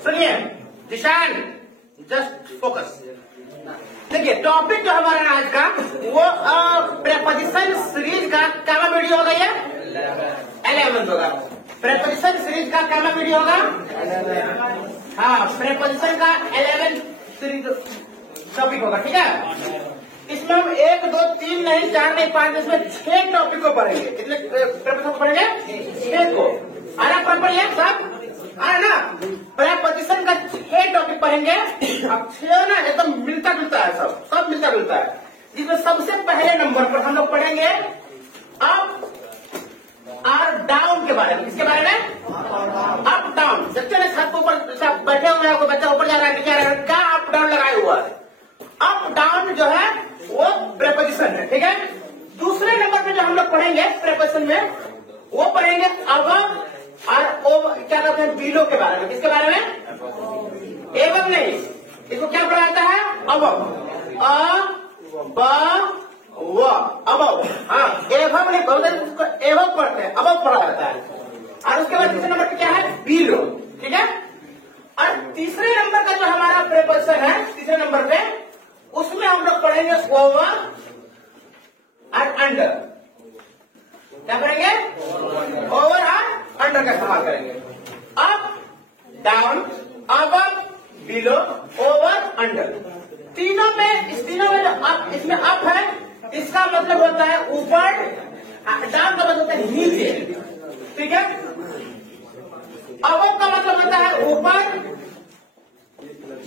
सुनिए Zeeshan, just focus. देखिए topic जो हमारा आज का वो प्रेपोजिशन सीरीज का क्या वीडियो होगा, ये 11 होगा। प्रेपोजिशन सीरीज का क्या वीडियो होगा? हाँ, प्रेपोजिशन का 11 सीरीज टॉपिक होगा, ठीक है। इसमें हम 1, 2, 3 नहीं, 4 नहीं, 5, इसमें 6 टॉपिक को पढ़ेंगे। कितने प्रेपोजिशन को पढ़ेंगे? 6 को। आ रहा पर ये सब आ ना, प्रेपोजिशन का 6 टॉपिक पढ़ेंगे। अब 6 ना एकदम मिलता जुलता है, सब मिलता जुलता है। जिसमें सबसे पहले नंबर पर हम लोग पढ़ेंगे अप और डाउन के बारे में। किसके बारे में? Up down. देखते हैं छत ऊपर सब बैठे हुए हैं, कोई बच्चा ऊपर जा रहा है, नीचे आ रहा है, क्या अप डाउन लगाया हुआ है। अप डाउन जो है वो प्रेपोजिशन है, ठीक है। दूसरे नंबर पे जो हम लोग पढ़ेंगे प्रेपोजिशन में, वो पढ़ेंगे अबव और क्या कहते हैं बिलो के बारे में। किसके बारे में? एवं नहीं, इसको क्या पढ़ा जाता है? अबव। अबव, हाँ, एवं नहीं बोलते, इसको एवं पढ़ते हैं, अबव पढ़ा जाता है। और उसके बाद तीसरे नंबर पे क्या है? बिलो, ठीक है। और तीसरे नंबर का जो हमारा प्रेपोजिशन है, तीसरे नंबर पे, उसमें हम लोग पढ़ेंगे ओवर और अंडर। क्या करेंगे? ओवर और अंडर का इस्तेमाल करेंगे। Up down, above below, over under. तीनों में, इस तीनों में जो अप, इसमें अप है, इसका मतलब होता है ऊपर, डाउन का मतलब होता है नीचे, ठीक है। अबव का मतलब होता है ऊपर,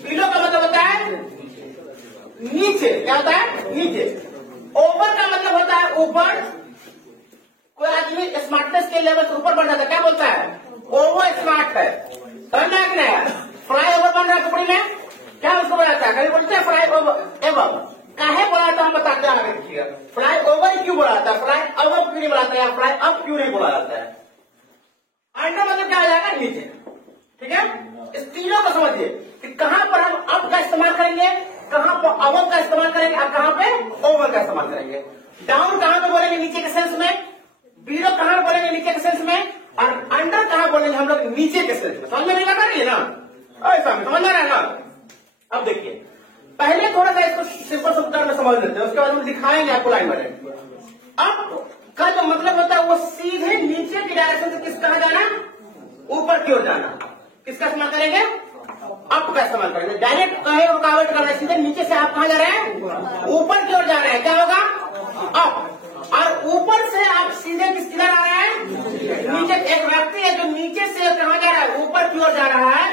बिलो का मतलब होता है नीचे। क्या होता है? नीचे। ओवर का मतलब होता है ऊपर। कोई आदमी स्मार्टनेस के लेवल से ऊपर बढ़ जाता है, क्या बोलता है? ओवर स्मार्ट है। समझ में आ गया? फ्लाई ओवर बन रहा है कपड़े में, क्या उसको बोला जाता है? कभी बोलते हैं फ्लाई ओवर एवं। काहे बोला जाता है हम बताते हैं। फ्लाई ओवर क्यों बोला जाता है, फ्लाई ओवर क्यों नहीं बोला जाता है, फ्लाई अप क्यों नहीं बोला जाता है? अंडर मतलब क्या हो जाएगा? नीचे, ठीक है। इस तीनों को समझिए कि कहां पर हम अप का इस्तेमाल करेंगे, कहां पर अबव का इस्तेमाल करेंगे और कहां पे ओवर का इस्तेमाल करेंगे। डाउन कहां पे बोलेंगे? नीचे के सेंस में। बिलो कहां बोलेंगे? नीचे के सेंस में। और अंडर कहां बोलेंगे हम लोग? नीचे के सेंस में। समझ में नहीं लगा रही है ना? ऐसा समझ में आ रहा है ना? अब देखिए, पहले थोड़ा सा इसको सिंपल शब्द में समझ लेते हैं, उसके बाद हम दिखाएंगे आपको लाइन बाय लाइन। अप का जो मतलब होता है वो सीधे नीचे की डायरेक्शन से किस कहा जाना? ऊपर की ओर जाना। किसका इस्तेमाल करेंगे? अप का इस्तेमाल करेंगे। डायरेक्ट कहे रुकावट कर रहे हैं, सीधे नीचे से आप कहां जा रहे हैं? ऊपर की ओर जा रहे हैं, क्या होगा? अप। और ऊपर से आप सीधे किस किधर आ रहे हैं? नीचे। एक व्यक्ति है जो नीचे से कहां जा रहा है? ऊपर की ओर जा रहा है।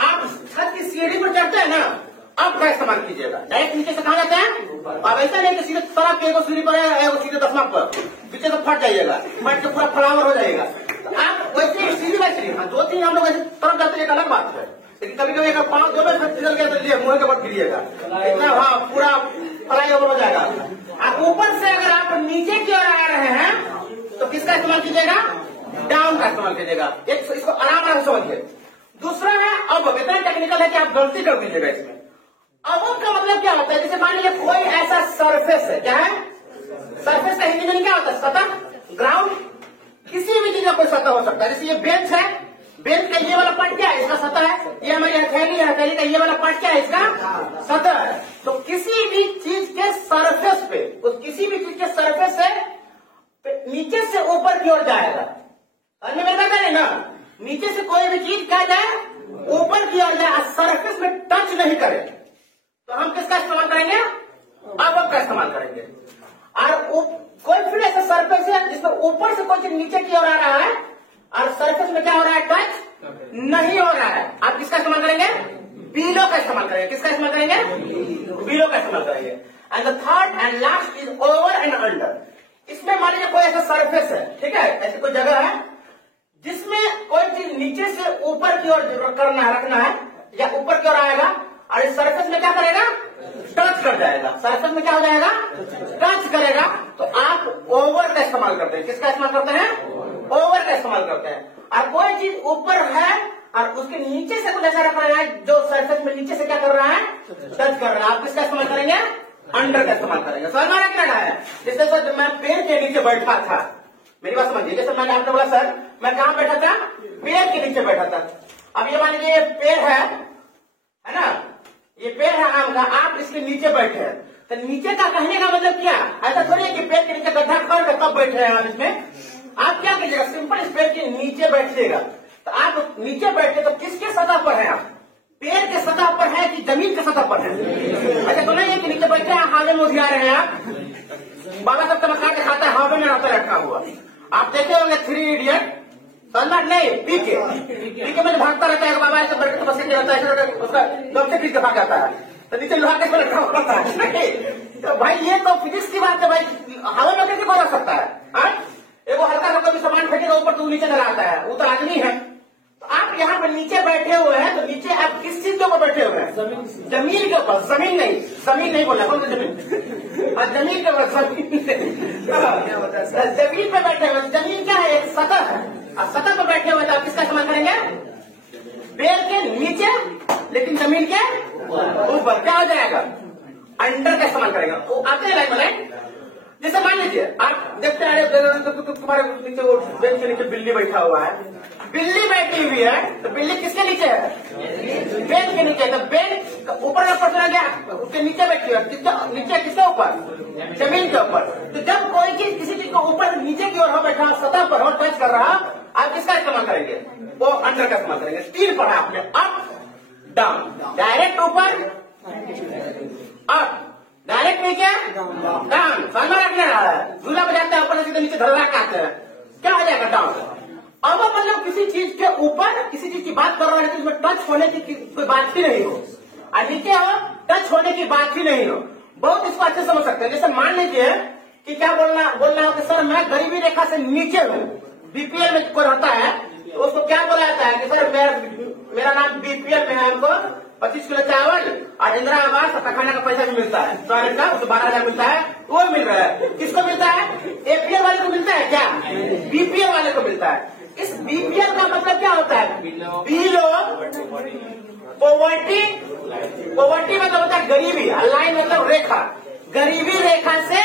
आप छत की सीढ़ी पर चढ़ते हैं ना, अप का इस्तेमाल कीजिएगा। डायरेक्ट नीचे से कहां जाते हैं? अब ऐसा नहीं कि सीधे तरफ के सीढ़ी पर है, सीधे 10 पर पीछे से फट जाइएगा, फट के पूरा फ्लावर हो जाएगा। आप वैसे सीढ़ी बाई सीढ़ी, 2-3 हम लोग ऐसे तरफ जाते हैं, एक अलग बात है। लेकिन कभी कभी अगर 5 2 में फिसल गया तो लिए मुंह के ऊपर गिरिएगा, इतना हाँ पूरा फ्लाई ओवर हो जाएगा। और ऊपर से अगर आप नीचे की ओर आ रहे हैं तो किसका इस्तेमाल कीजिएगा? डाउन का इस्तेमाल कीजिएगा। एक इसको आराम से समझिए। दूसरा है अब, इतना टेक्निकल है कि आप गलती कर दीजिएगा इसमें। अब का मतलब क्या होता है? जैसे मान लीजिए कोई ऐसा सरफेस है, क्या है? सरफेस का हिंदी में क्या होता है? सतह, ग्राउंड। किसी भी चीज का कोई सतह हो सकता है। जैसे ये बेंच है, बेंच का ये वाला पार्ट क्या है? इसका सतह है। ये हमारी हथेली है, हथेली का ये वाला पार्ट क्या है? इसका सतह है। तो किसी भी चीज के सरफेस पे, उस किसी भी चीज के सरफेस से नीचे से ऊपर की ओर जाएगा। अन्य में कहता है ना, नीचे से कोई भी चीज क्या जाए? ऊपर की ओर जाए, सरफेस में टच नहीं करे तो हम किसका इस्तेमाल करेंगे? अबव का इस्तेमाल करेंगे। और कोई फिर ऐसा सरफेस है जिसमें ऊपर से कोई चीज नीचे की ओर आ रहा है और सरफेस में क्या हो रहा है? टच नहीं हो रहा है, आप किसका इस्तेमाल करेंगे? बिलो का इस्तेमाल करेंगे। किसका इस्तेमाल करेंगे? बिलो का इस्तेमाल करेंगे। And the third and last is over and under. इसमें मान लीजिए कोई ऐसा सरफेस है, ठीक है, ऐसी कोई जगह है जिसमें कोई चीज नीचे से ऊपर की ओर रखना है या ऊपर की ओर आएगा और इस सरफेस में क्या करेगा? टच कर जाएगा। सरफेस में क्या हो जाएगा? टच करेगा। तो आप ओवर का इस्तेमाल करते हैं। किसका इस्तेमाल करते हैं? ओवर का इस्तेमाल करते हैं। और कोई चीज ऊपर है और उसके नीचे से कुछ ऐसा रख रहा है जो सरफेस में नीचे से क्या कर रहा है? टच कर रहा है। आप किसका इस्तेमाल करेंगे? अंडर का इस्तेमाल करेंगे। समझ में क्या है? जैसे सर मैं पेड़ के नीचे बैठा था, मेरी बात समझिए। जैसे मैंने आपने बोला सर मैं कहां बैठा था? पेड़ के नीचे बैठा था। अब ये मान लीजिए ये पेड़ है ना, ये पेड़ है आम का, आप इसके नीचे बैठे हैं, तो नीचे का कहने का मतलब क्या, ऐसा थोड़ी है कि पेड़ के नीचे गड्ढा कर कब बैठे हैं आप इसमें। आप क्या कीजिएगा, सिंपल इस पेड़ के नीचे बैठिएगा। तो आप नीचे बैठे तो किसके सतह पर है, आप पेड़ के सतह पर है कि जमीन के सतह पर है। अच्छा तो नहीं है कि नीचे बैठे हैं हवा में उधिया रहे हैं आप, बाबा सब चमत्कार दिखाता है हवा में रहता रखा हुआ। आप देखे होंगे 3 इडियट, समझ नहीं, पीके में भागता रहता है, बाबा ऐसे बैठ के बस रहता है, उसका दम से पीके भाग जाता है, तो नीचे लोहा के रखा होता है। तो भाई ये तो फिजिक्स की बात है भाई, हवा में कैसे बढ़ सकता है। एगो हल्का सा कभी सामान फेंकेगा ऊपर तो नीचे चला आता है, वो तो आदमी है। तो आप यहाँ पर नीचे बैठे हुए हैं, तो नीचे आप किस चीज के ऊपर बैठे हुए हैं, जमीन के ऊपर। जमीन नहीं बोला, कौन सा जमीन, जमीन के ऊपर, जमीन पे बैठे हुए। जमीन क्या है, एक सतह है, और सतह पर बैठे हुए तो आप किसका इस्तेमाल करेंगे, पेड़ के नीचे लेकिन जमीन के ऊपर। क्या हो जाएगा, अंडर का इस्तेमाल करेगा। वो आते हैं लाइन में लाइन। जैसे मान लीजिए आप देखते हैं तुम्हारे नीचे वो बेंच के नीचे बिल्ली बैठा हुआ है, बिल्ली बैठी हुई है, तो बिल्ली किसके नीचे है, बेंच के नीचे। तो बेंच ऊपर ऊपर चला गया, उसके नीचे बैठी है, नीचे किसके ऊपर, जमीन के ऊपर। तो जब कोई चीज किसी चीज को ऊपर नीचे की ओर हो बैठा, सतह पर हो, टच कर रहा, आप किसका इस्तेमाल करेंगे, वो अंडर का इस्तेमाल करेंगे। स्टील पढ़ा आपने, अप डाउन, डायरेक्ट ऊपर अप, डायरेक्ट नीचे डाउन। समझ रखने रहा है, झूला बजाते हैं ऊपर से नीचे धरवा काटते हैं, क्या हो जाएगा, डाउन। अब मतलब किसी चीज के ऊपर किसी चीज की बात कर रहे हैं, उसमें टच होने की कोई बात ही नहीं हो, और नीचे हो टच होने की बात ही नहीं हो। बहुत इसको अच्छे समझ सकते हैं। जैसे मान लीजिए कि क्या बोलना हो कि सर मैं गरीबी रेखा से नीचे हूँ, बीपीएल में कोई रहता है तो उसको क्या बोला जाता है कि सर मेरा नाम बीपीएल में है, हमको 25 किलो चावल और इंदिरा आवास और खाने का पैसा भी मिलता है, टॉयलेट का उसको 12,000 मिलता है, वो मिल रहा है। किसको मिलता है, एपीएल वाले को मिलता है क्या, बीपीएल वाले को मिलता है। इस बीपीएल का मतलब क्या होता है, बिलो पॉवर्टी। पॉवर्टी मतलब होता है गरीबी, लाइन मतलब रेखा, गरीबी रेखा से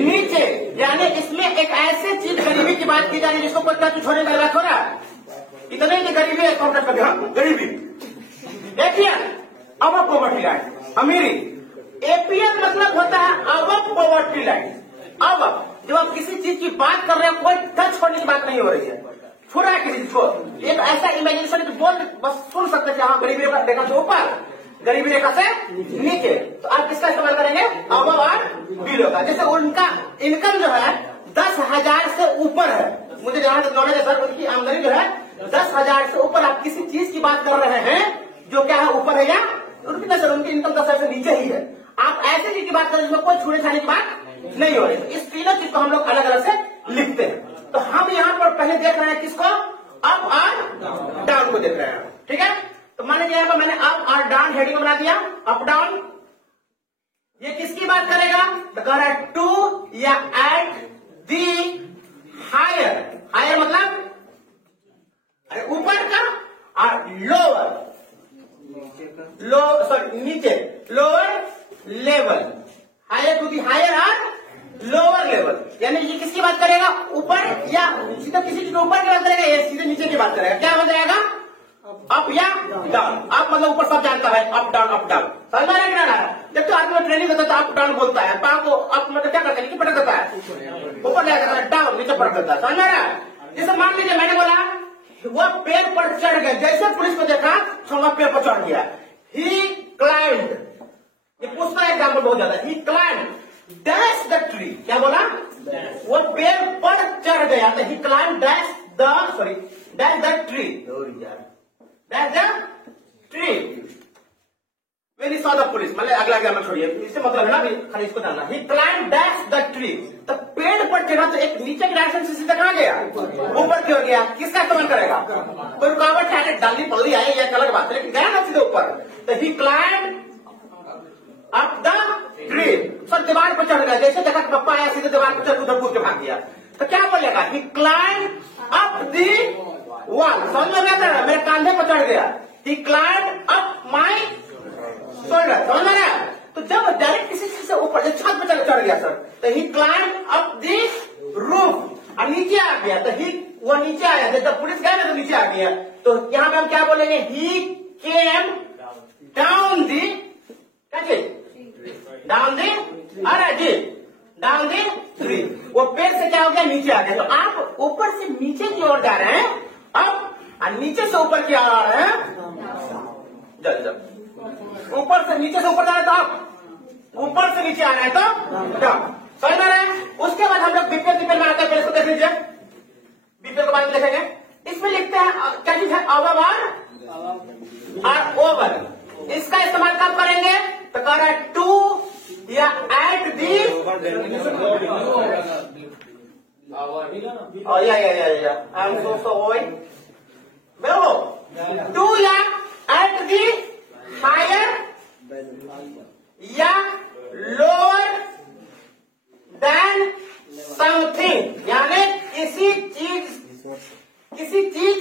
नीचे, यानी इसमें एक ऐसे चीज गरीबी की बात की जा रही है जिसको कोई टच छोड़ने का बात हो रहा है, इतने की गरीबी है, काउंटर कर दिया गरीबी। एपीएल अब पॉवर्टी लाइन, अमीरी। एपीएल मतलब होता है अब पॉवर्टी लाइन। अब जब आप किसी चीज की बात कर रहे हैं, कोई टच होने की बात नहीं हो रही है, छुड़ा है किसी को, एक ऐसा इमेजिनेशन बोल बस सुन सकते हैं, हाँ गरीबी रेखा से ऊपर, गरीबी रेखा से नीचे। तो आप किसका इस्तेमाल करेंगे, अब और बिलो का। जैसे उनका इनकम जो है 10,000 से ऊपर है, मुझे जहां तक नॉलेज है सर, उनकी आमदनी जो है 10,000 से ऊपर। आप किसी चीज की बात कर रहे हैं जो क्या है, ऊपर है या उनकी नजर, उनकी इनकम 10,000 से नीचे ही है। आप ऐसे चीज की बात करें जिसमें कोई छूने छाने की बात नहीं हो रही। इस तीनों चीज को हम लोग अलग अलग से लिखते हैं। तो हम यहाँ पर पहले देख रहे हैं किसको, अप और डाउन को देख रहे हैं, ठीक है। तो मान लीजिए यहाँ पर मैंने अप और डाउन हेडिंग बना दिया, अप डाउन। ये किसकी बात करेगा, तो कह रहा है टू या एट दी हायर। हायर मतलब अरे ऊपर का, और लोअर नीचे, lower level, higher to the higher और लोअर लेवल। यानी ये किसकी बात करेगा, ऊपर या सीधा किसी चीज ऊपर की बात करेगा या सीधे नीचे की बात करेगा। क्या हो जाएगा, अप या डाउन। अप मतलब ऊपर सब जानता है, अप डाउन अप डाउन, समझ में आ रहा है। जब तो आदमी ट्रेनिंग होता है तो अप डाउन बोलता है, पाँव को अप मतलब क्या करता है, नीचे पटक देता है, ऊपर ले जाता है, डाउन नीचे पटक देता है, समझ में आ रहा है। जैसे मान लीजिए मैंने बोला वो पेड़ पर चढ़ गए, जैसे पुलिस को देखा तो पेड़ पर चढ़ गया, ही क्लाइंड। ये पूछता है एग्जाम्पल बहुत ज्यादा, he climbed dash the tree. क्या बोला, वो पेड़ पर चढ़ गया, तो he climbed dash the tree, dash the tree when he saw the police। मतलब अगला एग्जाम्पल छोड़िए, इससे मतलब है ना भी खाली इसको जानना। he climbed dash the tree। तो पेड़ पर चढ़ा तो एक नीचे की डायरेक्शन से सीधा कहाँ गया, ऊपर की ओर गया। किसका इस्तेमाल करेगा, कोई रुकावट है, डाली पल्ली आई या अलग बात है, लेकिन गया ना सीधे ऊपर। तो he climbed up the tree। Sir दीवार पर चढ़ गया, जैसे देखा पप्पा आया सीधे दीवार पर चढ़ उधर कूद के भाग गया। तो क्या बोलेगा, he climbed up the wall। समझ में आता है, मेरे कांधे पर चढ़ गया, he climbed up my shoulder. समझ में आया। तो जब डायरेक्ट किसी चीज से ऊपर छत पे चढ़ गया सर, तो ही क्लाइंब अप दिस रूफ, और नीचे आ गया, तो ही वो नीचे आया, जब पुलिस गया ना तो नीचे आ गया, तो तो यहां पे हम क्या बोलेंगे, ही केम डाउन दी, क्या चीज डाउन दी, अरे जी डाउन दी ट्री, वो पेड़ से क्या हो गया नीचे आ गया। तो आप ऊपर से नीचे की ओर जा रहे हैं अब, नीचे से ऊपर की ओर आ रहे हैं, जब ऊपर से नीचे से ऊपर जा रहे हैं तो आप ऊपर से नीचे आ रहे हैं तो डाउन, समझ रहे हैं। उसके बाद हम लोग बीपीएल में आते हैं, फिर इसको देख लीजिए, बीपीएल के बाद में देखेंगे। इसमें लिखते हैं क्या चीज है, अबव और ओवर, इसका इस्तेमाल कब करेंगे, तो कह रहा है टू या at the, I am so बिल्कुल, टू या एट दी हायर या लोअर देन समथिंग, यानी किसी चीज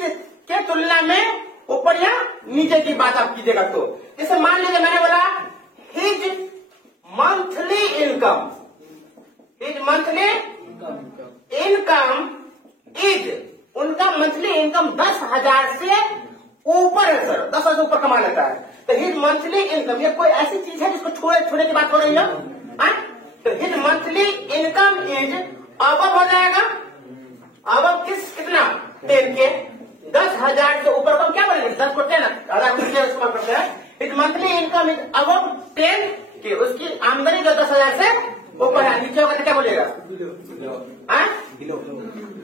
के तुलना में ऊपर या नीचे की बात आप कीजिएगा। तो जैसे मान लीजिए मैंने बोला his monthly income, his monthly income is, उनका मंथली इनकम 10,000 से ऊपर है सर, 10,000 से ऊपर कमा लेता है। तो हिज मंथली इनकम, ये कोई ऐसी चीज है जिसको छूने की बात हो रही है, तो his monthly income is above हो जाएगा, अबव कितना 10 के, 10,000 से ऊपर हम क्या बोलेंगे, 10 को 10 इस्तेमाल करते हैं। His monthly income is above 10 के, उसकी आमदनी जो 10,000 से ऊपर है, नीचे होगा तो क्या बोलेगा,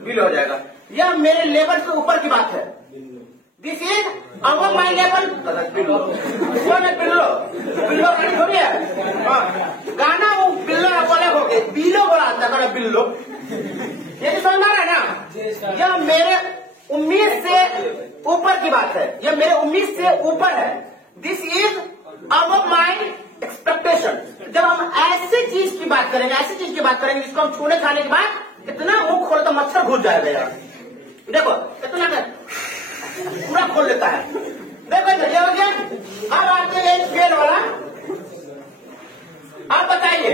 बिलो हो जाएगा। यह मेरे लेवल से ऊपर की बात है, this is above my level, below below थोड़ी है, गाना वो बिल्लो बोले हो गए, बिलो बोला था, बिल्लो, ये समझ आ रहा है ना। यह मेरे उम्मीद से ऊपर की बात है, यह मेरे उम्मीद से ऊपर है, this is above my expectation. जब हम ऐसी चीज की बात करेंगे, ऐसी चीज की बात करेंगे जिसको हम छूने खाने के बाद इतना मुंह खोलो तो मच्छर घुस जाएगा यार, देखो इतना पूरा खोल लेता है, देखो ये हो गया। अब आते हैं पेड़ वाला, आप बताइए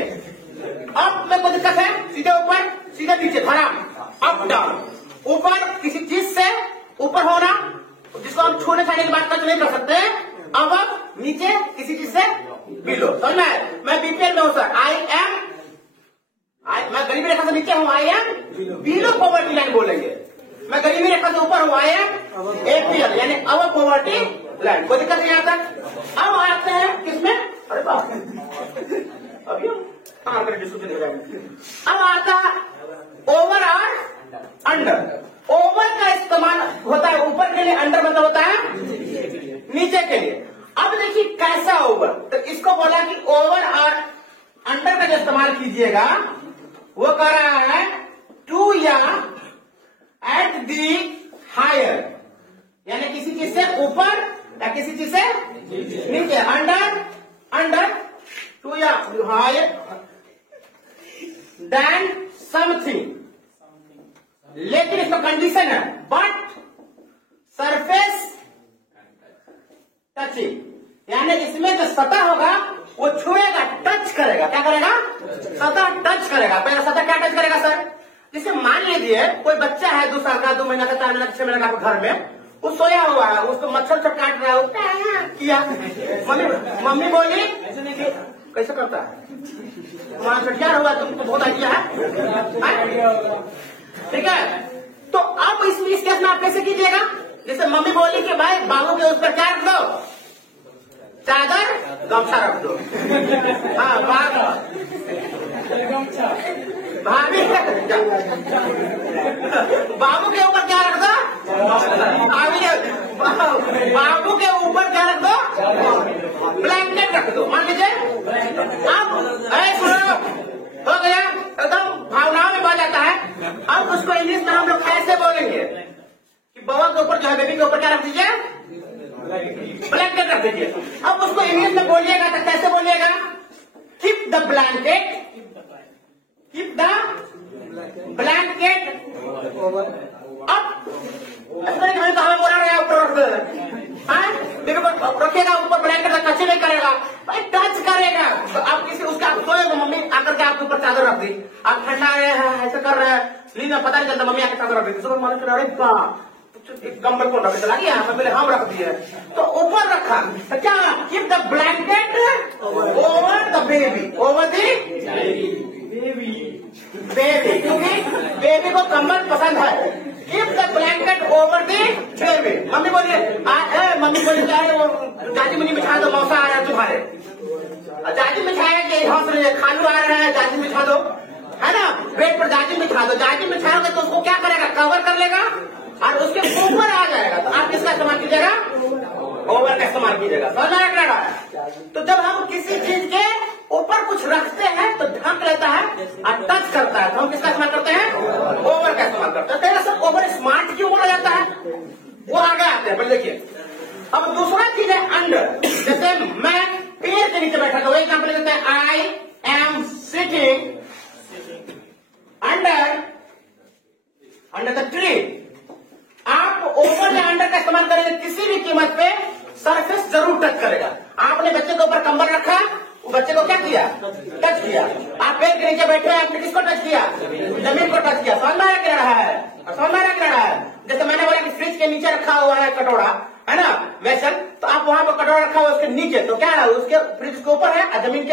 अब में कोई दिक्कत है, सीधे ऊपर सीधे नीचे, खराब अप डाउन, ऊपर किसी चीज से ऊपर होना जिसको हम छूने खाने की बात नहीं कर सकते, अब नीचे किसी चीज से बिलो, समझ में। मैं बीपीएल में हूं सर, मैं गरीबी रेखा से नीचे हूं, I am below poverty line बोलेंगे। मैं गरीबी रेखा से ऊपर हूं, आई एम एपीएल यानी अबव पॉवर्टी लाइन, कोई दिक्कत नहीं आता। अब आते हैं किसमें, अरे बाप अभी अब आता ओवर और अंडर। ओवर का इस्तेमाल होता है ऊपर के लिए, अंडर मतलब होता है नीचे के लिए। अब देखिए कैसा ओवर, तो इसको बोला कि ओवर और अंडर का जो इस्तेमाल कीजिएगा वो कर रहा है टू या एट दी हायर, यानी किसी चीज से ऊपर या किसी चीज से नीचे, अंडर टू या हायर देन समथिंग। लेकिन इसका कंडीशन है बट सरफेस टचिंग, यानी इसमें जो सतह होगा वो छुएगा, टच करेगा, क्या करेगा, सतह टच करेगा। पहले सतह क्या टच करेगा सर, जैसे मान लीजिए कोई बच्चा है 2 साल का, 2 महीना का, 4 महीना का, 6 महीना का घर में, वो सोया हुआ है, उसको मच्छर से काट रहा है, किया मम्मी बोली कैसे करता है, वहां छठियार हुआ, तुमको बहुत आइडिया है, ठीक है। तो अब इस केस में आप कैसे कीजिएगा, जैसे मम्मी बोली कि भाई बाबू के ऊपर क्या रख दो, चादर गमछा रख दो, हाँ भाभी बाबू के ऊपर क्या रख दो, बाबू के ऊपर क्या रख दो, ब्लैंकेट रख दो, मान लीजिए। अब हो गया, एकदम भावनाओं में बह जाता है। अब उसको इंग्लिश में हम लोग कैसे बोलेंगे कि बाबा के ऊपर जो है बेबी के ऊपर क्या रख दीजिए, ब्लैंकेट रख दीजिए। अब उसको इंग्लिश में बोलिएगा तो कैसे बोलिएगा, keep the blanket, keep the blanket अब तो हमें बोला रहा है ऊपर रखेगा, ऊपर ब्लैंकेट टच नहीं करेगा, भाई टच करेगा तो आप किसी उसका सोएगा, मम्मी आकर के आपके ऊपर चादर रख दी, आप ठंडा रहे हैं ऐसे कर रहे हैं, नींद में पता नहीं चलता, मम्मी आकर चादर रख दी, सुबह मालूम चला, अरे बाप कंबल को रख चला गया यहाँ पे, पहले हम रख दिए तो ऊपर रखा तो क्या, keep the blanket over the baby, over the baby, क्योंकि बेबी को कंबल पसंद है। Keep the blanket over the baby. Mummy बोलिए, मम्मी बोलिए क्या है वो, दादी मुझे बिछा दो, मौसा आ रहा है तुम्हारे, दादी बिछाया कि हंस रही है, खालू आ रहा है, दादी बिछा दो, है ना, बेड पर दादी बिछा दो, दादी बिछाओगे तो उसको क्या करेगा, कवर कर लेगा और उसके ऊपर आ जाएगा। तो आप किसका इस्तेमाल कीजिएगा, ओवर का इस्तेमाल कीजिएगा, समझ में आया। तो जब हम किसी चीज के ऊपर कुछ रखते हैं तो ढक लेता है और टच करता है, तो हम किसका इस्तेमाल करते हैं, ओवर का इस्तेमाल करते हैं। तेरा सब ओवर स्मार्ट क्यों बोला जाता है, वो आगे आते हैं, पर देखिए। अब दूसरा चीज है अंडर, जैसे मैं पेड़ के नीचे बैठा था, एग्जाम्पल देते हैं, I am sitting under the tree. आप ओवर या अंडर का इस्तेमाल करेंगे किसी भी कीमत पे, सरफेस जरूर टच करेगा। आपने बच्चे के ऊपर कंबल रखा, वो बच्चे को क्या किया, टच किया। आप पेड़ के नीचे बैठे हैं, आपने किसको टच किया, जमीन को टच किया। समझ में आ रहा है, समझ में आ रहा है। जैसे मैंने बोला कि फ्रिज के नीचे रखा हुआ है कटोरा, है ना, वैसे तो आप वहां पर कटोरा रखा हुआ है उसके नीचे, तो क्या है, उसके फ्रिज के ऊपर है और जमीन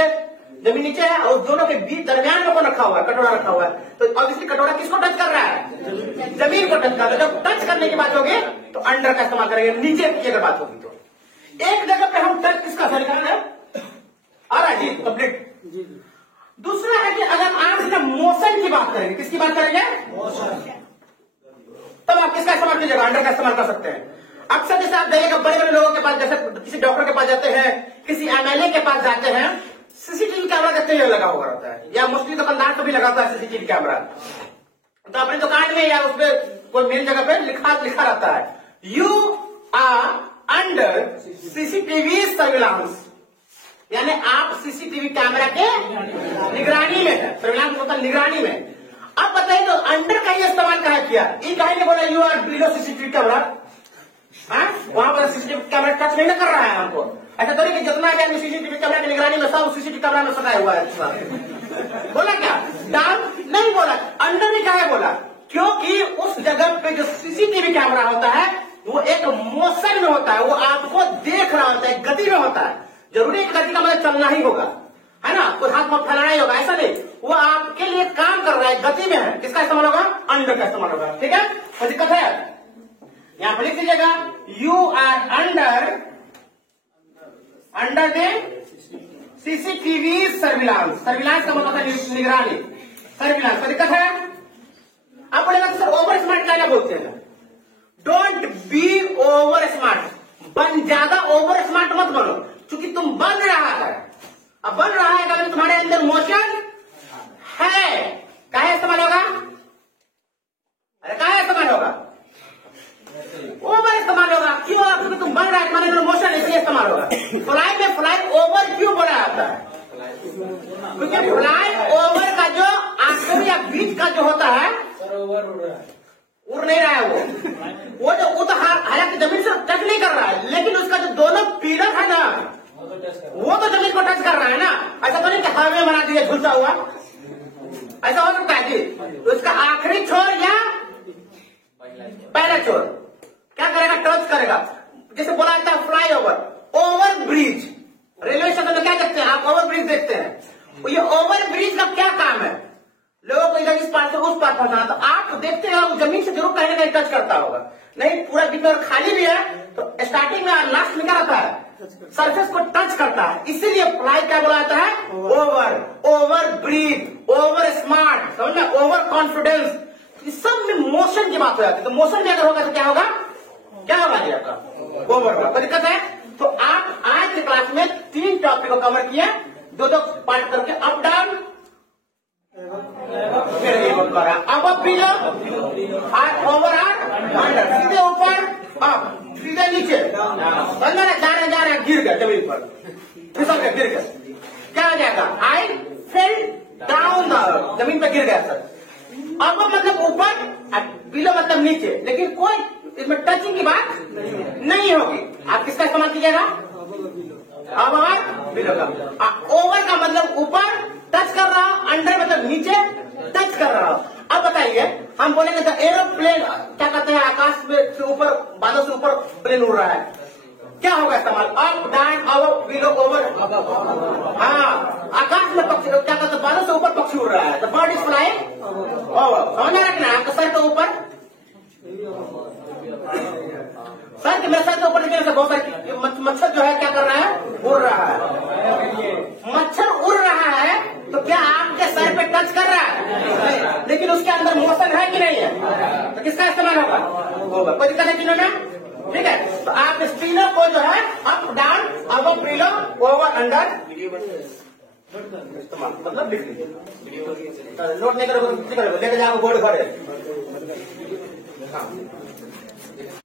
नीचे है, और दोनों के बीच दरमियान में कौन रखा हुआ है, कटोरा रखा हुआ है। तो ऑब्वियसली कटोरा किसको टच कर रहा है, जमीन को टच कर रहा है। जब टच करने की बात होगी तो अंडर का इस्तेमाल करेंगे, नीचे की अगर बात होगी तो। एक जगह पे हम टच किसका करना है, आ रहा है जी, कंप्लीट। दूसरा है कि अगर आप इसका मोशन की बात करेंगे, किसकी बात करेंगे, मोशन, तब आप किसका इस्तेमाल कीजिएगा, अंडर का इस्तेमाल कर सकते हैं। अक्सर जैसे आप जाइएगा बड़े बड़े लोगों के पास, जैसे किसी डॉक्टर के पास जाते हैं, किसी एमएलए के पास जाते हैं, सीसीटीवी कैमरा देखते हुए लगा हुआ रहता है, या मोस्टली दुकानदार को भी लगाता है सीसीटीवी कैमरा। तो अपनी दुकान में या उसपे कोई मेन जगह पे लिखा रहता है, you are under CCTV surveillance, यानी आप सीसीटीवी कैमरा के निगरानी में है। सर्विलांस मतलब निगरानी में। अब बताइए तो अंडर का ये इस्तेमाल कहा किया, ये कहीं ने बोला you are below CCTV camera, वहां पर सीसीटीवी कैमरा टच नहीं कर रहा है हमको। ऐसा तो नहीं कि जितना भी सीसीटीवी कैमरा की निगरानी में सब सीसीटीवी कैमरा में सटाया हुआ है। बोला क्या, डाउन नहीं बोला, अंडर नहीं कहा बोला, क्योंकि उस जगह पे जो सीसीटीवी कैमरा होता है वो एक मोशन में होता है, वो आपको देख रहा होता है, गति में होता है। जरूरी है गति का मतलब चलना ही होगा, है ना, कुछ हाथ में फैलाना ही होगा, ऐसा नहीं, वो आपके लिए काम कर रहा है, गति में है। किसका इस्तेमाल होगा, अंडर का इस्तेमाल होगा। ठीक है, कोई दिक्कत है, यहां पर लिख दीजिएगा, you are under the CCTV surveillance. Surveillance का मतलब है निगरानी, सर्विलांस। कोई दिक्कत है। आप बोलेगा तो सर ओवर स्मार्ट क्या बोलते हैं, डोंट बी ओवर स्मार्ट, ज्यादा ओवर स्मार्ट मत बनो, क्योंकि तुम बन रहा है, अब बन रहा है अगर तुम्हारे अंदर मोशन है, क्या इस्तेमाल होगा, अरे क्या इस्तेमाल होगा, ओवर इस्तेमाल होगा। क्यों, क्योंकि तुम बन रहा है, तुम्हारे अंदर मोशन, इसलिए इस्तेमाल होगा। फ्लाई में फ्लाई ओवर क्यों बोला जाता है, क्योंकि फ्लाई ओवर का जो आखिर या बीच का जो होता है, उड़ नहीं रहा है वो तो हालांकि जमीन से टच नहीं कर रहा है, लेकिन उसका जो दोनों पिलर है ना, वो तो जमीन को टच कर रहा है ना। ऐसा तो नहीं कि हाईवे बना दिया झुलसा हुआ, ऐसा हो सकता है जी। तो इसका आखिरी छोर या पहला छोर क्या करेगा, टच करेगा। जैसे बोला जाता है fly over bridge, railway station में क्या देखते हैं आप, ओवर ब्रिज देखते हैं। ये ओवर ब्रिज का क्या काम है, लोगों को इधर इस पार से उस पार पहुंचाना। तो आप देखते हो जमीन से जरूर कहीं ना कहीं टच करता होगा, नहीं पूरा बीच में खाली भी है तो स्टार्टिंग में और लास्ट में क्या रहता है, सरफेस को टच करता है। इसीलिए फ्लाई क्या बोला जाता है, ओवर ब्रीथ, ओवर स्मार्ट, समझना, ओवर कॉन्फिडेंस, इस सब में मोशन की बात हो जाती है। तो मोशन में अगर होगा तो क्या होगा, क्या होगा जी आपका, ओवर होगा। कोई दिक्कत है। तो आप आज की क्लास में 3 टॉपिक को कवर किया, 2 पार्ट करके, अप डाउन, अब बिलो, ओवर अंडर, सीधे ऊपर अप, सीधे नीचे, जा रहा गिर गया जमीन पर, फिसल गया, गिर गया, क्या आ जाएगा, आई फेल डाउन, जमीन पर गिर गया सर। अब मतलब ऊपर, बिलो मतलब नीचे, लेकिन कोई इसमें टचिंग की बात नहीं होगी। आप किसका इस्तेमाल कीजिएगा, अब बिलो का। ओवर का मतलब ऊपर टच कर रहा, अंडर मतलब नीचे टच कर रहा। अब बताइए, हम बोलेंगे तो एरोप्लेन क्या कहते हैं, आकाश में से ऊपर, बादल से ऊपर प्लेन उड़ रहा है, क्या होगा इस्तेमाल? Up, down, above, below, over. हाँ, आकाश में पक्षी क्या कहते हैं, बादल से ऊपर पक्षी उड़ रहा है, the bird is flying over. समझ रखना आपका सर के ऊपर, सर के मेरे सर के ऊपर देखिए बहुत सारे मच्छर जो है क्या कर रहा है, उड़ रहा है। मच्छर उड़ रहा है तो क्या आपके सर पे टच कर रहा है, लेकिन उसके अंदर मोशन है कि नहीं है, तो किसका इस्तेमाल होगा? कोई दिक्कत है तीनों में? ठीक है, तो आप इस तीनों को जो है up, down, above, below, over, under इस्तेमाल मतलब लिख लीजिए। नोट नहीं करोगे लेके जाओ बोर्ड पर।